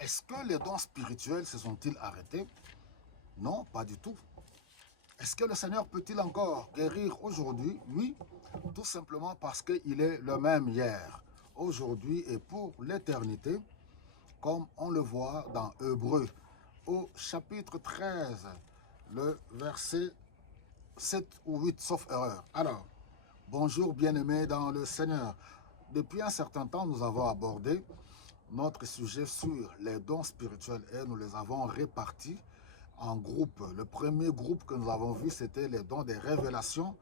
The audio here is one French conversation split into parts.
Est-ce que les dons spirituels se sont-ils arrêtés? Non, pas du tout. Est-ce que le Seigneur peut-il encore guérir aujourd'hui? Oui, tout simplement parce qu'il est le même hier, aujourd'hui et pour l'éternité, comme on le voit dans Hébreux, au chapitre 13, le verset 7 ou 8, sauf erreur. Alors, bonjour bien-aimés dans le Seigneur. Depuis un certain temps, nous avons abordé notre sujet sur les dons spirituels et nous les avons répartis en groupes. Le premier groupe que nous avons vu, c'était les dons des révélations,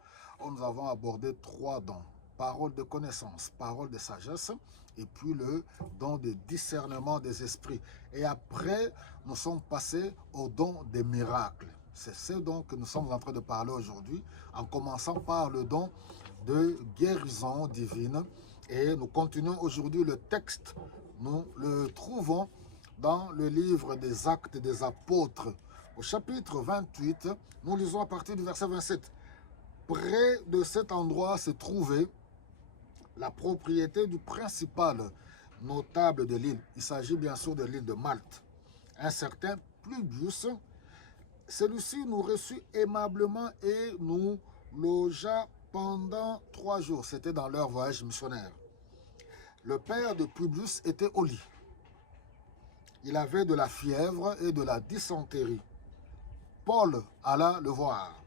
où nous avons abordé 3 dons. Parole de connaissance, parole de sagesse, et puis le don de discernement des esprits. Et après, nous sommes passés au don des miracles. C'est ce don que nous sommes en train de parler aujourd'hui, en commençant par le don de guérison divine. Et nous continuons aujourd'hui le texte. Nous le trouvons dans le livre des Actes des Apôtres. Au chapitre 28, nous lisons à partir du verset 27. Près de cet endroit se trouvait la propriété du principal notable de l'île. Il s'agit bien sûr de l'île de Malte. Un certain Publius. Celui-ci nous reçut aimablement et nous logea pendant 3 jours. C'était dans leur voyage missionnaire. Le père de Publius était au lit. Il avait de la fièvre et de la dysenterie. Paul alla le voir,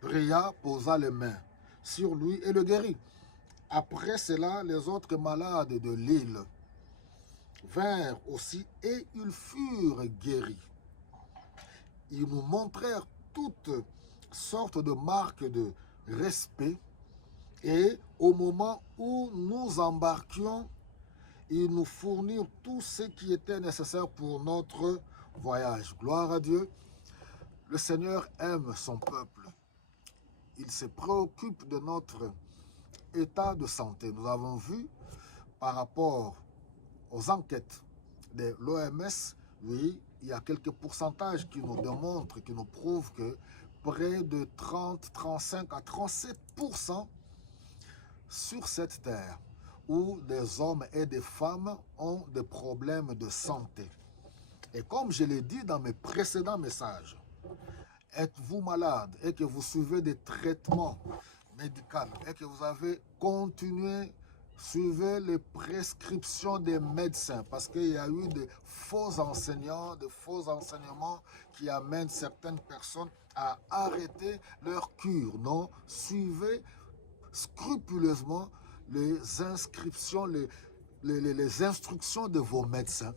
pria, posa les mains sur lui et le guérit. Après cela, les autres malades de l'île vinrent aussi et ils furent guéris. Ils nous montrèrent toutes sortes de marques de respect et au moment où nous embarquions, ils nous fournirent tout ce qui était nécessaire pour notre voyage. Gloire à Dieu. Le Seigneur aime son peuple. Il se préoccupe de notre état de santé. Nous avons vu par rapport aux enquêtes de l'OMS, oui, il y a quelques pourcentages qui nous démontrent, qui nous prouvent que près de 30, 35 à 37% sur cette terre où des hommes et des femmes ont des problèmes de santé. Et comme je l'ai dit dans mes précédents messages, êtes-vous malade et que vous suivez des traitements médicaux et que vous avez continué, suivez les prescriptions des médecins parce qu'il y a eu de faux enseignants, de faux enseignements qui amènent certaines personnes à arrêter leur cure. Non, suivez scrupuleusement les inscriptions, les instructions de vos médecins.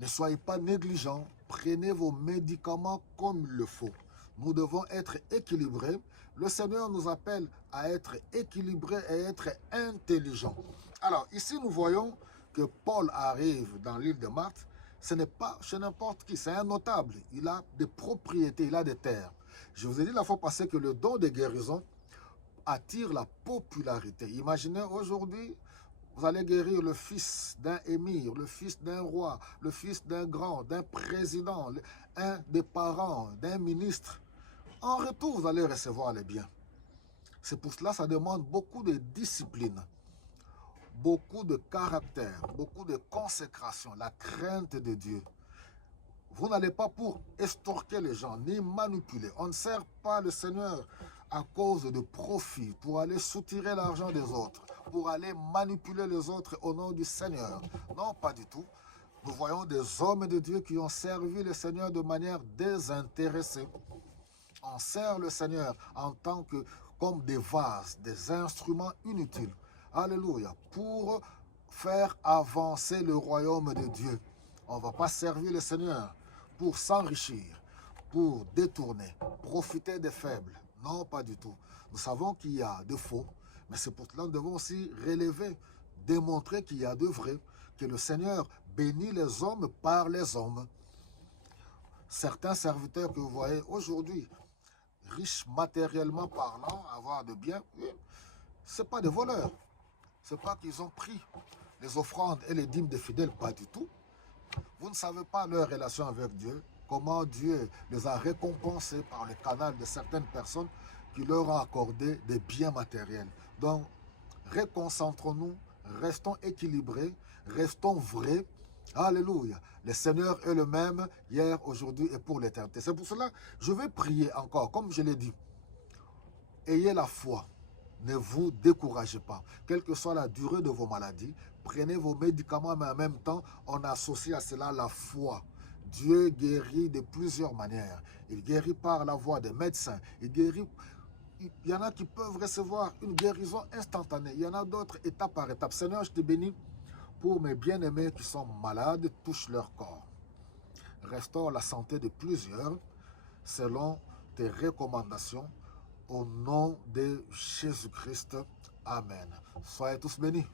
Ne soyez pas négligents, prenez vos médicaments comme il le faut. Nous devons être équilibrés. Le Seigneur nous appelle à être équilibrés et être intelligents. Alors, ici, nous voyons que Paul arrive dans l'île de Malte. Ce n'est pas chez n'importe qui, c'est un notable. Il a des propriétés, il a des terres. Je vous ai dit la fois passée que le don de guérison attire la popularité. Imaginez aujourd'hui, vous allez guérir le fils d'un émir, le fils d'un roi, le fils d'un grand, d'un président, un des parents, d'un ministre. En retour, vous allez recevoir les biens. C'est pour cela que ça demande beaucoup de discipline, beaucoup de caractère, beaucoup de consécration, la crainte de Dieu. Vous n'allez pas pour estorquer les gens, ni manipuler. On ne sert pas le Seigneur à cause de profit, pour aller soutirer l'argent des autres, pour aller manipuler les autres au nom du Seigneur. Non, pas du tout. Nous voyons des hommes de Dieu qui ont servi le Seigneur de manière désintéressée. On sert le Seigneur en tant que comme des vases, des instruments inutiles. Alléluia. Pour faire avancer le royaume de Dieu. On ne va pas servir le Seigneur pour s'enrichir, pour détourner, profiter des faibles. Non, pas du tout. Nous savons qu'il y a de faux, mais c'est pour cela que nous devons aussi relever, démontrer qu'il y a de vrai, que le Seigneur bénit les hommes par les hommes. Certains serviteurs que vous voyez aujourd'hui, riches matériellement parlant, avoir de biens, ce n'est pas des voleurs. Ce n'est pas qu'ils ont pris les offrandes et les dîmes des fidèles, pas du tout. Vous ne savez pas leur relation avec Dieu, comment Dieu les a récompensés par le canal de certaines personnes qui leur ont accordé des biens matériels. Donc, reconcentrons-nous, restons équilibrés, restons vrais Alléluia. Le Seigneur est le même hier, aujourd'hui et pour l'éternité. C'est pour cela que je vais prier encore, comme je l'ai dit. Ayez la foi. Ne vous découragez pas. Quelle que soit la durée de vos maladies, prenez vos médicaments, mais en même temps, on associe à cela la foi. Dieu guérit de plusieurs manières. Il guérit par la voie des médecins. Il guérit. Il y en a qui peuvent recevoir une guérison instantanée. Il y en a d'autres étape par étape. Seigneur, je te bénis pour mes bien-aimés qui sont malades. Touche leur corps. Restaure la santé de plusieurs selon tes recommandations. Au nom de Jésus-Christ. Amen. Soyez tous bénis.